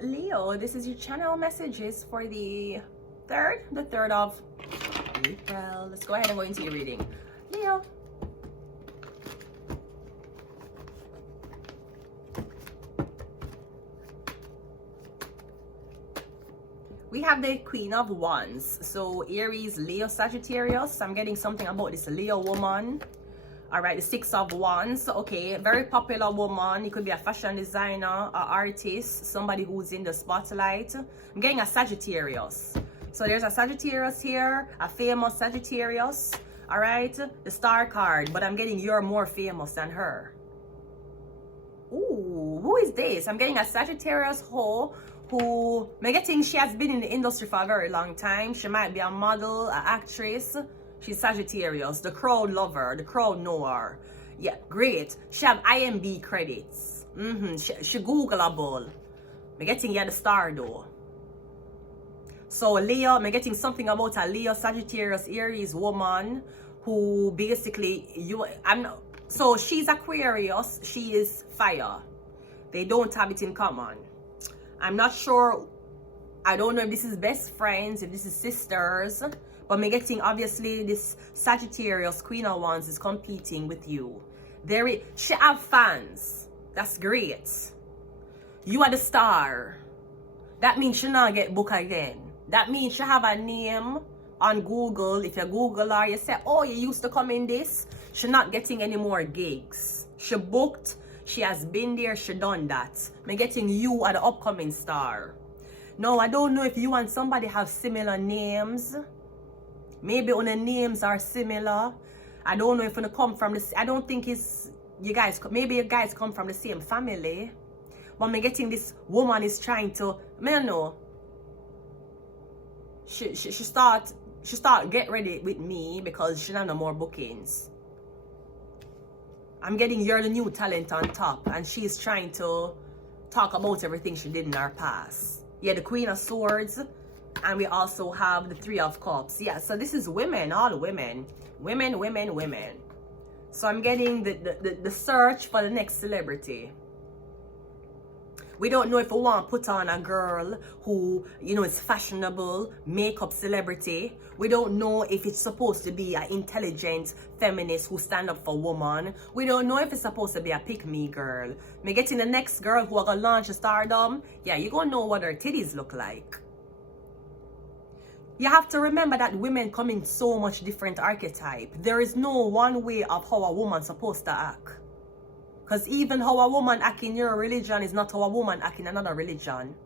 Leo, this is your channel messages for the 3rd of April. Let's go ahead and go into your reading. Leo. We have the Queen of Wands. So Aries, Leo, Sagittarius. I'm getting something about this Leo woman. All right, the 6 of Wands. Okay, very popular woman. It could be a fashion designer, an artist, somebody who's in the spotlight. I'm getting a Sagittarius. So there's a Sagittarius here, a famous Sagittarius. All right, the star card. But I'm getting you're more famous than her. Ooh, who is this? I'm getting a Sagittarius who I'm getting she has been in the industry for a very long time. She might be a model, an actress. She's Sagittarius, the crowd lover, the crowd knower. Yeah, great. She have IMB credits. She Googleable. I'm getting the star though. So Leo, I'm getting something about a Leo, Sagittarius, Aries woman who basically so she's Aquarius, she is fire. They don't have it in common. I'm not sure. I don't know if this is best friends, if this is sisters. But I'm getting obviously this Sagittarius Queen of Wands is competing with you. She have fans. That's great. You are the star. That means she not get booked again. That means she have a name on Google. If you Google her, you say, oh, you used to come in this. She not getting any more gigs. She booked. She has been there. She done that. I'm getting you are the upcoming star. No, I don't know if you and somebody have similar names. Maybe when the names are similar. I don't know if you come from this. I don't think it's you guys. Maybe you guys come from the same family. But I'm getting this woman is trying to. I don't know. She start get ready with me because she don't have no more bookings. I'm getting you're the new talent on top, and she's trying to talk about everything she did in her past. Yeah, the Queen of Swords. And we also have the 3 of Cups. Yeah, so this is women, all women. Women. So I'm getting the search for the next celebrity. We don't know if we want to put on a girl who, is fashionable, makeup celebrity. We don't know if it's supposed to be an intelligent feminist who stand up for woman. We don't know if it's supposed to be a pick-me girl. Me getting the next girl who are going to launch a stardom. Yeah, you're going to know what her titties look like. You have to remember that women come in so much different archetype. There is no one way of how a woman's supposed to act. Because even how a woman act in your religion is not how a woman act in another religion.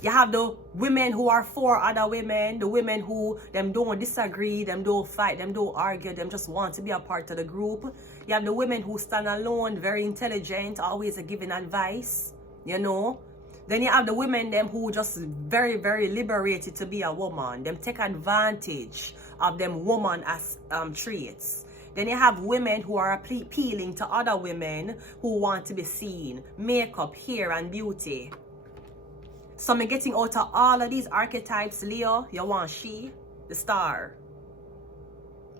You have the women who are for other women, the women who them don't disagree, them don't fight, them don't argue, them just want to be a part of the group. You have the women who stand alone, very intelligent, always giving advice, Then you have the women them who just very, very liberated to be a woman. Them take advantage of them woman as traits. Then you have women who are appealing to other women who want to be seen. Makeup, hair, and beauty. So I'm getting out of all of these archetypes, Leo, you want she, the star.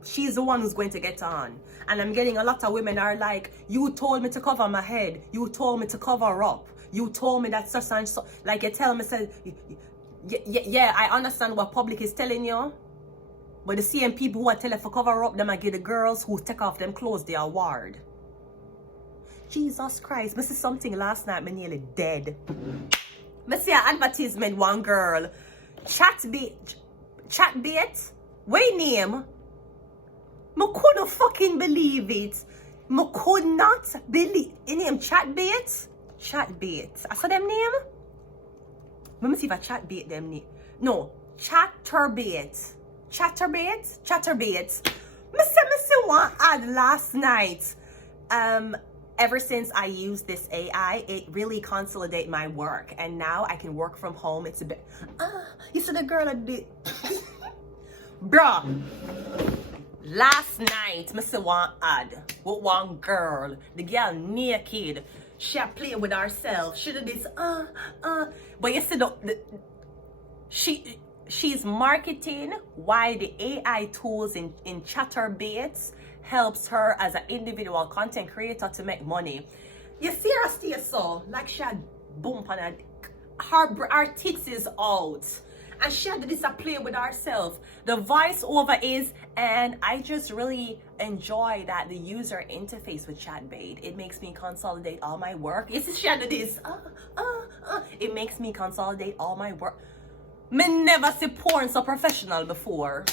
She's the one who's going to get on. And I'm getting a lot of women are like, you told me to cover my head. You told me to cover up. You told me that such and so. Like you tell me, said, yeah, I understand what public is telling you. But the same people who are telling for cover up, them I give the girls who take off them clothes the award. Jesus Christ, I see something last night, me nearly dead. I see an advertisement, one girl. Chat bait. What name? I couldn't fucking believe it. I could not believe. Your name Chatbait? Chatbait. I saw them name? Let me see if I Chatbait them name. No, Chatterbait. Chatterbait. I see one ad last night. Ever since I used this AI, it really consolidated my work. And now I can work from home. It's a bit... you saw the girl that did... Bruh. Last night, I see one ad with one girl. The girl naked. She playing with herself. She did this, But you see, she's marketing why the AI tools in Chatterbaits helps her as an individual content creator to make money. You see her stay so, like she had bump on her dick. her tits is out. And she had to display with herself. The voiceover is, and I just really enjoy that the user interface with Chatbait. It makes me consolidate all my work. Yes, she had to this. It makes me consolidate all my work. Me never see porn so professional before.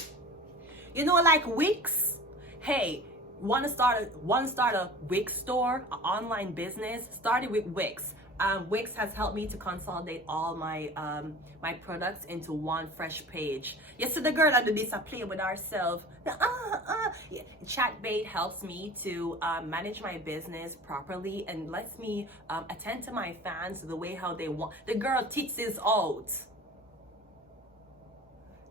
You know, like Wix. Hey, wanna start a Wix store, an online business? Started with Wix. Wix has helped me to consolidate all my my products into one fresh page. Yes, so the girl that do this, I play with herself. Yeah. Chatbait helps me to manage my business properly and lets me attend to my fans the way how they want. The girl tits is out.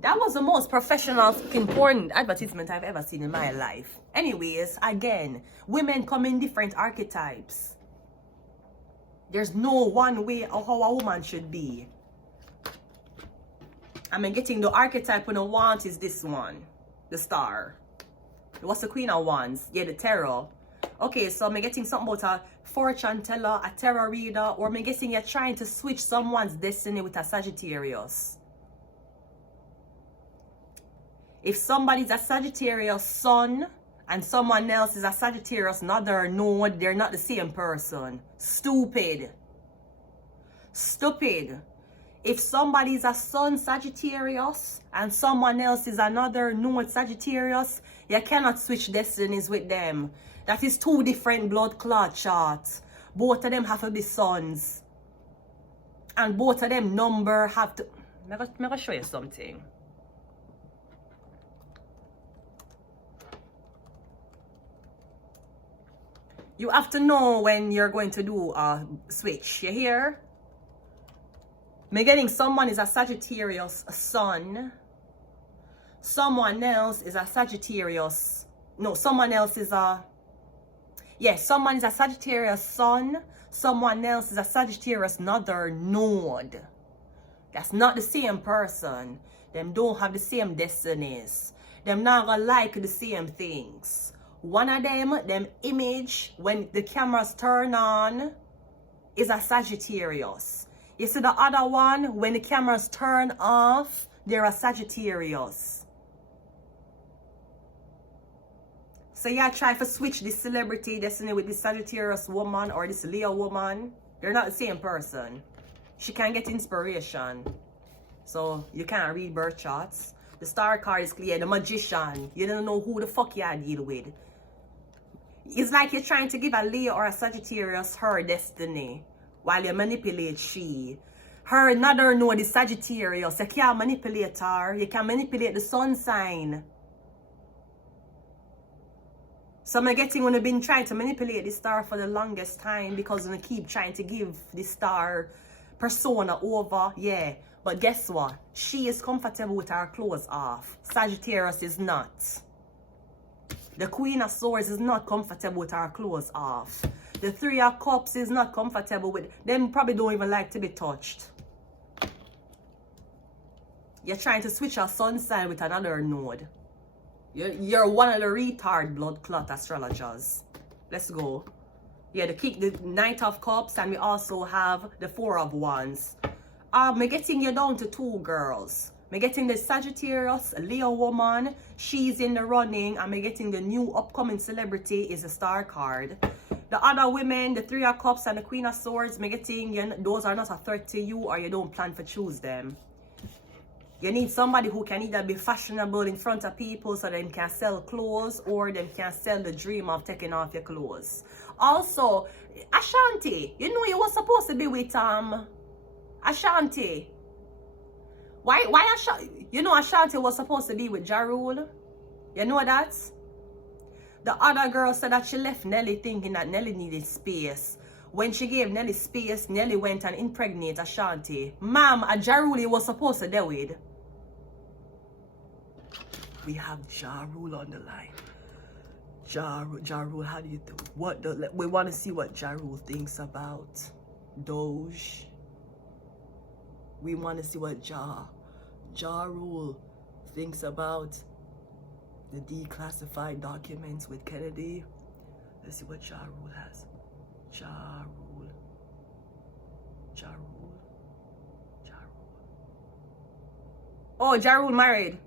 That was the most professional, important advertisement I've ever seen in my life. Anyways, again, women come in different archetypes. There's no one way of how a woman should be. I mean, getting the archetype we don't want is this one, the star. What's the Queen of Wands? Yeah, the Tarot. Okay, so I'm getting something about a fortune teller, a tarot reader, or I'm guessing you're trying to switch someone's destiny with a Sagittarius. If somebody's a Sagittarius sun and someone else is a Sagittarius another node, they're not the same person. Stupid. Stupid. If somebody's a sun Sagittarius and someone else is another node Sagittarius, you cannot switch destinies with them. That is two different blood clot charts. Both of them have to be suns. And both of them number have to... I'm going to show you something. You have to know when you're going to do a switch. You hear? Me getting someone is a Sagittarius sun. Someone else is a Sagittarius. No, someone else is a... Yes, someone is a Sagittarius sun. Someone else is a Sagittarius another node. That's not the same person. Them don't have the same destinies. Them not gonna like the same things. One of them image, when the cameras turn on, is a Sagittarius. You see the other one, when the cameras turn off, they're a Sagittarius. So yeah, try to switch this celebrity destiny with this Sagittarius woman or this Leo woman. They're not the same person. She can get inspiration. So you can't read birth charts. The star card is clear. The magician. You don't know who the fuck you deal with. It's like you're trying to give a Leo or a Sagittarius her destiny while you manipulate she. Her another know the Sagittarius. You can't manipulate her. You can manipulate the sun sign. So I'm getting when I've been trying to manipulate the star for the longest time because I keep trying to give the star persona over. Yeah. But guess what? She is comfortable with her clothes off. Sagittarius is not. The Queen of Swords is not comfortable with her clothes off. The Three of Cups is not comfortable with... Them probably don't even like to be touched. You're trying to switch a sun sign with another node. You're one of the retard blood clot astrologers. Let's go. Yeah, the Knight of Cups, and we also have the Four of Wands. I'm getting you down to two girls. I'm getting the Sagittarius, Leo woman. She's in the running. I'm getting the new upcoming celebrity is a star card. The other women, the Three of Cups and the Queen of Swords, I'm getting those are not a threat to you or you don't plan to choose them. You need somebody who can either be fashionable in front of people so they can sell clothes or they can sell the dream of taking off your clothes. Also, Ashanti, you know you were supposed to be with Ashanti. Why Ashanti? You know Ashanti was supposed to be with Ja Rule. You know that? The other girl said that she left Nelly thinking that Nelly needed space. When she gave Nelly space, Nelly went and impregnated Ashanti. Ma'am, Ja Rule was supposed to do it. We have Ja Rule on the line. Ja Rule, how do you do? We want to see what Ja Rule thinks about Doge. We want to see what Ja Rule thinks about the declassified documents with Kennedy. Let's see what Ja Rule has. Ja Rule. Oh, Ja Rule married.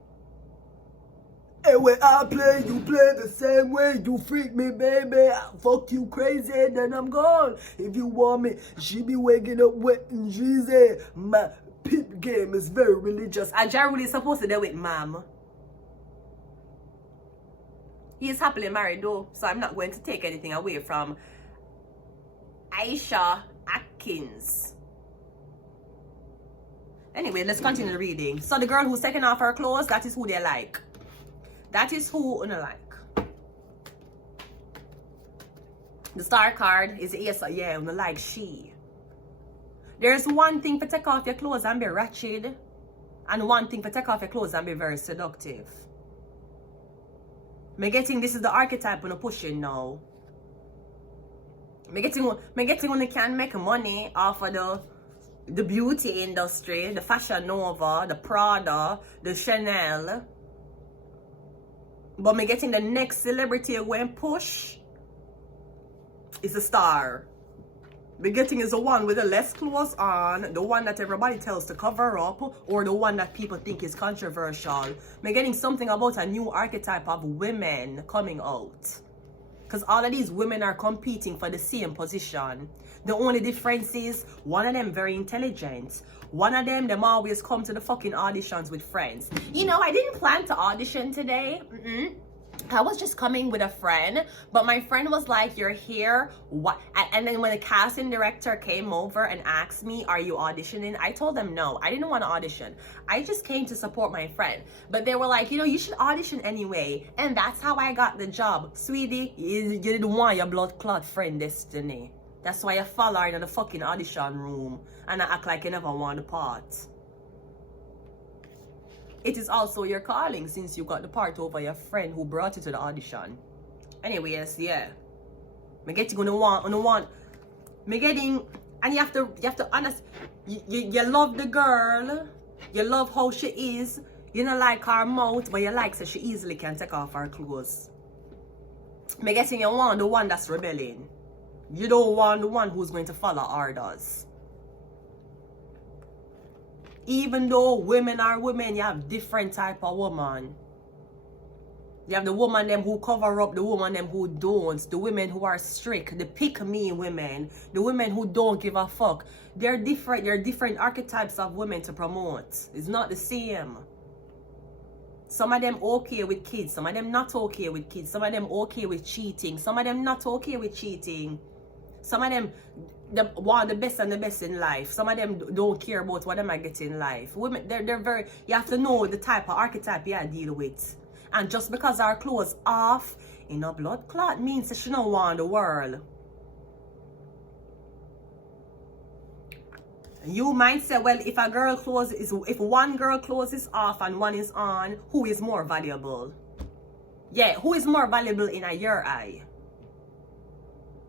And when I play, you play the same way. You freak me, baby. I fuck you crazy, then I'm gone. If you want me, she be waking up wet and cheesy. My pit game is very religious. And Ja Rule is supposed to do with mom. He is happily married though, so I'm not going to take anything away from Aisha Atkins. Anyway, let's continue reading. So the girl who's taking off her clothes, that is who they like. That is who you like. The star card is the ace of, yeah, you like she. There's one thing for take off your clothes and be ratchet, and one thing for take off your clothes and be very seductive. Me getting this is the archetype when I'm pushing now. Me getting when you can make money off of the beauty industry, the Fashion Nova, the Prada, the Chanel. But me getting the next celebrity when push is the star. Me getting is the one with the less clothes on, the one that everybody tells to cover up, or the one that people think is controversial. Me getting something about a new archetype of women coming out. Because all of these women are competing for the same position. The only difference is one of them very intelligent. One of them always come to the fucking auditions with friends. You know, I didn't plan to audition today. I was just coming with a friend, but my friend was like, you're here, what? And then when the casting director came over and asked me, are you auditioning? I told them no, I didn't want to audition. I just came to support my friend. But they were like, you know, you should audition anyway. And that's how I got the job. Sweetie, you didn't want your blood clot friend Destiny. That's why you follow her in the fucking audition room and I act like you never want the part. It is also your calling since you got the part over your friend who brought you to the audition. Anyways, yeah. Me getting on the one. Me getting, and you have to honest. You love the girl. You love how she is. You don't like her mouth, but you like so she easily can take off her clothes. Me getting you want the one that's rebelling. You don't want the one who's going to follow orders. Even though women are women, you have different type of woman. You have the woman them who cover up, the woman them who don't, the women who are strict, the pick-me women, the women who don't give a fuck. They're different. They're different archetypes of women to promote. It's not the same. Some of them okay with kids, some of them not okay with kids, some of them okay with cheating, some of them not okay with cheating. Some of them want the best and the best in life. Some of them don't care about what they might get in life. Women, they're very, you have to know the type of archetype you deal with. And just because our clothes off in a blood clot means that she don't want the world. You might say, well, if one girl clothes is off and one is on, who is more valuable? Yeah, who is more valuable in your eye?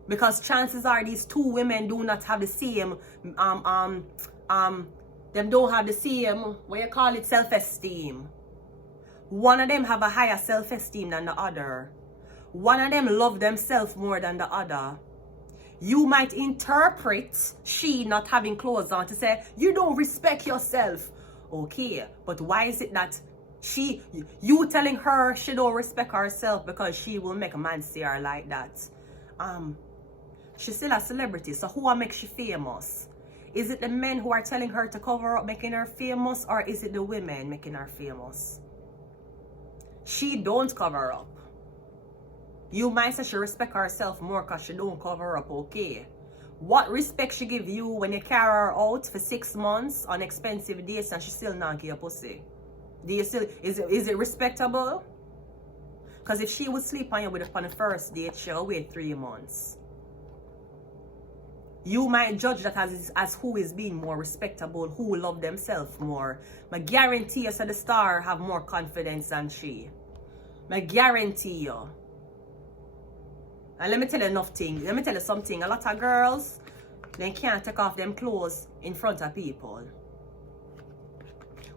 Because chances are these two women do not have the same them don't have the same, what you call it, self-esteem. One of them have a higher self-esteem than the other. One of them love themselves more than the other. You might interpret she not having clothes on to say, you don't respect yourself. Okay, but why is it that you telling her she don't respect herself because she will make a man see her like that? She's still a celebrity, so who will make she famous? Is it the men who are telling her to cover up making her famous, or is it the women making her famous? She don't cover up. You might say she respect herself more because she don't cover up, okay. What respect she give you when you carry her out for 6 months on expensive dates and she still not give you pussy? Do you still, is it respectable? Because if she would sleep on you on the first date, she'll wait 3 months. You might judge that as who is being more respectable, who love themselves more. I guarantee you that the star have more confidence than she. I guarantee you. And let me tell you nothing. Let me tell you something. A lot of girls, they can't take off them clothes in front of people.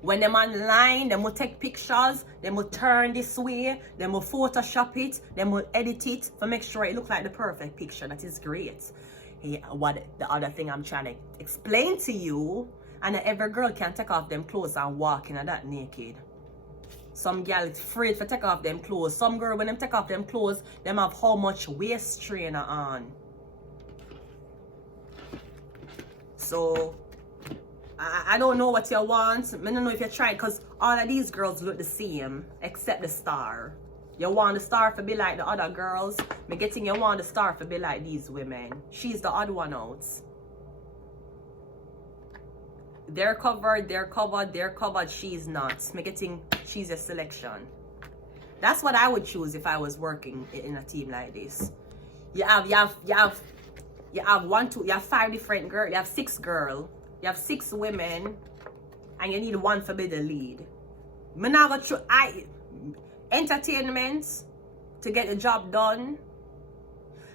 When them online, they will take pictures, they will turn this way, they will Photoshop it, they will edit it to make sure it looks like the perfect picture. That is great. What the other thing I'm trying to explain to you, And every girl can take off them clothes and walk in that naked. Some girl is afraid to take off them clothes. Some girl, when them take off them clothes, them have how much waist trainer on. So, I don't know what you want. I don't know if you try, because all of these girls look the same, except the star. You want the star to be like the other girls. Me getting you want the star to be like these women. She's the odd one out. They're covered, they're covered, they're covered, she's not. Me getting, she's a selection. That's what I would choose if I was working in a team like this. You have 5 different girls, you have 6 girls, you have 6 women, and you need one to be the lead. Me not gonna entertainment to get the job done.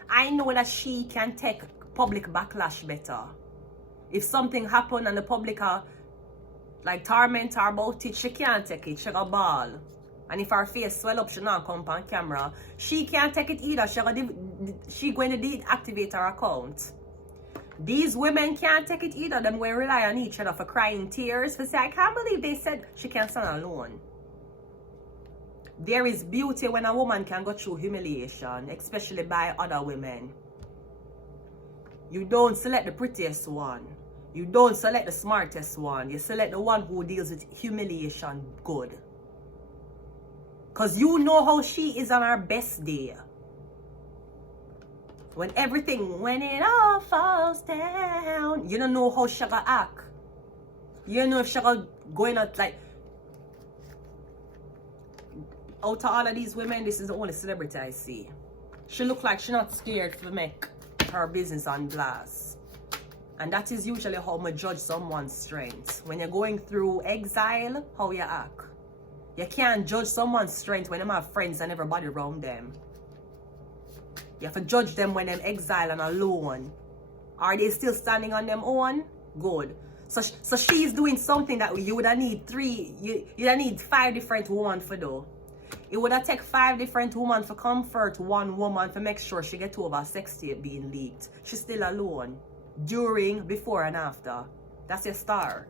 I know that she can take public backlash better. If something happen and the public are like torment her about it, she can't take it. She got ball. And if her face swell up, she not come on camera. She can't take it either. She going to deactivate her account. These women can't take it either. Them going to rely on each other for crying tears. For say, I can't believe they said she can't stand alone. There is beauty when a woman can go through humiliation, especially by other women. You don't select the prettiest one. You don't select the smartest one. You select the one who deals with humiliation good. Because you know how she is on her best day. When it all falls down, you don't know how she gonna act. You don't know if she gonna going out like... Out of all of these women, this is the only celebrity I see. She look like she not scared to make her business on blast. And that is usually how I judge someone's strength. When you're going through exile, how you act. You can't judge someone's strength when they have friends and everybody around them. You have to judge them when they're exile and alone. Are they still standing on their own? Good. So she's doing something that you would have need 5 different women for do. It would have take 5 different women to comfort one woman to make sure she get over sex tape being leaked. She's still alone. During, before, and after. That's your star.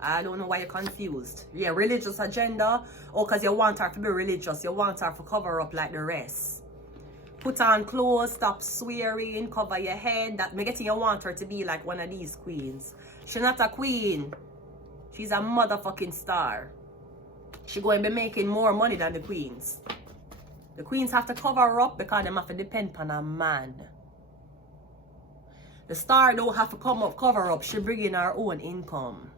I don't know why you're confused. Yeah, religious agenda. Oh, because you want her to be religious. You want her to cover up like the rest. Put on clothes, stop swearing, cover your head. That me getting you want her to be like one of these queens. She's not a queen. She's a motherfucking star. She's going to be making more money than the queens. The queens have to cover up because they have to depend on a man. The star don't have to cover up. She bring in her own income.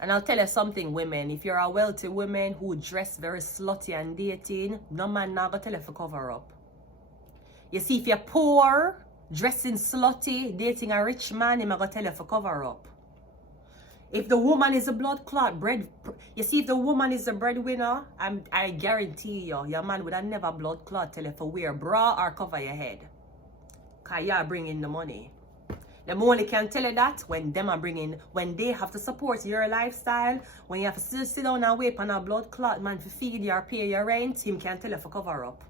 And I'll tell you something, women. If you're a wealthy woman who dress very slutty and dating, no man never tell you to cover up. You see, if you're poor, dressing slutty, dating a rich man, he's going to tell you to cover up. If the woman is a blood clot, you see, if the woman is a breadwinner, I guarantee you, your man would have never blood clot tell you to wear bra or cover your head. Because you are bringing the money. Them only can tell you that when they have to support your lifestyle, when you have to sit down and wait on a blood clot man to feed you or pay your rent, him can tell you to cover up.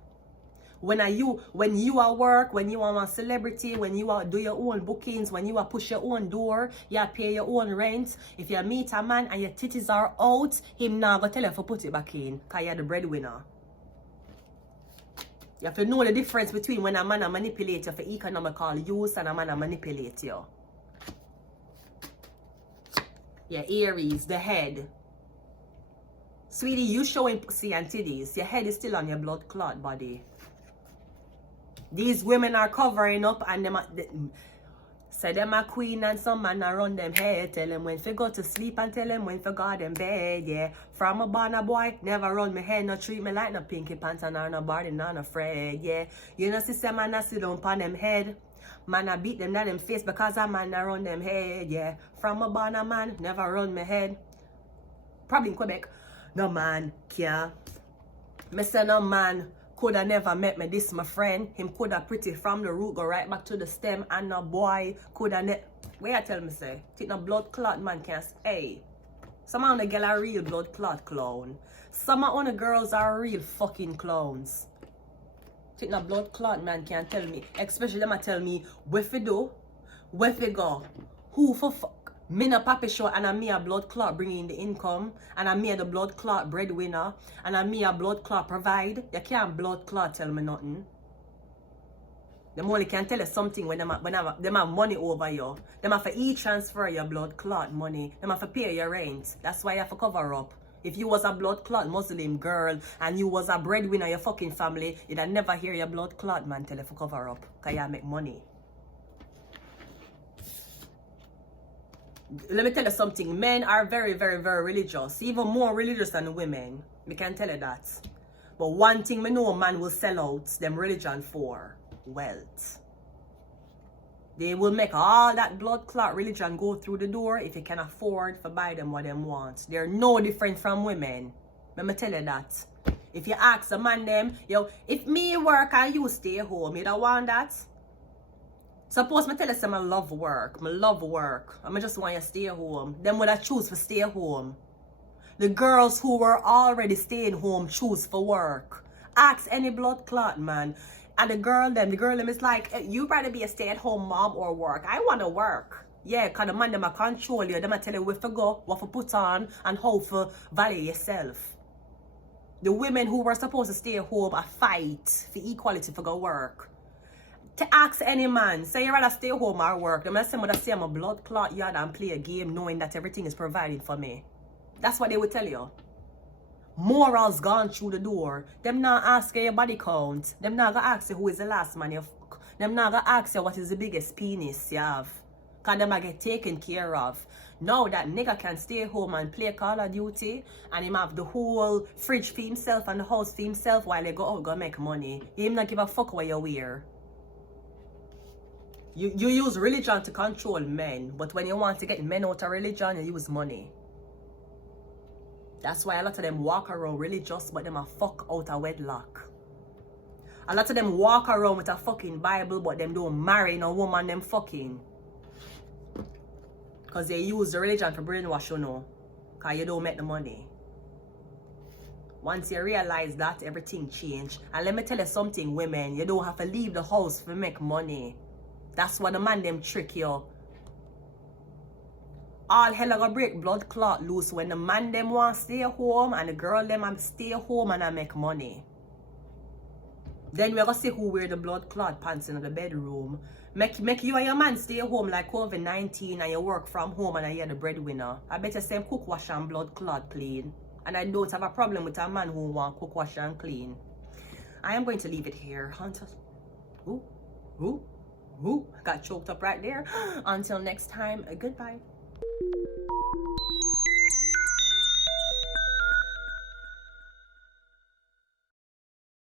When you are work, when you are a celebrity, when you are do your own bookings, when you are push your own door, you pay your own rent. If you meet a man and your titties are out, him now go tell you to put it back in, because you're the breadwinner. You have to know the difference between when a man manipulates you for economical use and a man manipulates you. Yeah, Aries, the head. Sweetie, you showing pussy and titties. Your head is still on your blood clot body. These women are covering up and say them a queen and some man around them head. Tell them when to go to sleep and tell them when to go them bed, yeah. From a born a boy, never run me head, no treat me like no pinky pants and no body, no afraid, yeah. You know, sister man a sit down upon them head. Man a beat them down them face because a man around them head, yeah. From a born a man, never run me head. Probably in Quebec, no man care. Me say no man could have never met me, this my friend. Him could have pretty from the root go right back to the stem, and no boy could have where I tell me say, take no blood clot man can't hey. Some of the girls are real blood clot clown. Some of the girls are real fucking clowns. Take no blood clot man can't tell me, especially them a tell me where fi do, where fi go, Who for fuck? Me no papi show and I'm me a blood clot bringing the income and I'm me the blood clot breadwinner and I'm me a blood clot provide. You can't blood clot tell me nothing. Them only can tell you something when them have money over you. Them have to e-transfer your blood clot money. Them have to pay your rent. That's why you have to cover up. If you was a blood clot Muslim girl and you was a breadwinner your fucking family, you'd never hear your blood clot man tell you to cover up. Cause you make money. Let me tell you something. Men are very, very, very religious. Even more religious than women. Me can tell you that. But one thing me know a man will sell out them religion for. Wealth. They will make all that blood clot religion go through the door if you can afford to buy them what them want. They're no different from women. Let me tell you that. If you ask a man them, yo, if me work and you stay home, you don't want that? Suppose me tell you some I love work. I just want you to stay home. Them would I choose to stay home. The girls who were already staying home choose for work. Ask any blood clot man. And the girl them is like, you rather be a stay-at-home mom or work? I want to work. Yeah, because the man them a control you. Them a tell you where to go, what to put on, and how to value yourself. The women who were supposed to stay home a fight for equality for go work. To ask any man, say you rather stay home or work. Them say I'm a blood clot yard and play a game knowing that everything is provided for me. That's what they would tell you. Morals gone through the door. Them not ask you your body count. Them not gonna ask you who is the last man you fuck. Them not gonna ask you what is the biggest penis you have. Cause them a get taken care of. Now that nigga can stay home and play Call of Duty and him have the whole fridge for himself and the house for himself while they go out go make money. Him not give a fuck what you wear. You use religion to control men, but when you want to get men out of religion, you use money. That's why a lot of them walk around religious, but them a fuck out of wedlock. A lot of them walk around with a fucking Bible, but them don't marry no woman them fucking. Because they use the religion for brainwash, you know. Because you don't make the money. Once you realize that, everything change. And let me tell you something, women. You don't have to leave the house to make money. That's what the man them trick you. All hell gonna break blood clot loose when the man them want to stay home and the girl them stay home and I make money. Then we're gonna see who wear the blood clot pants in the bedroom. Make you and your man stay home like COVID-19 and you work from home and you're the breadwinner. I bet you same cook, wash and blood clot clean. And I don't have a problem with a man who want cook, wash and clean. I am going to leave it here. Hunter. Got choked up right there. Until next time, goodbye.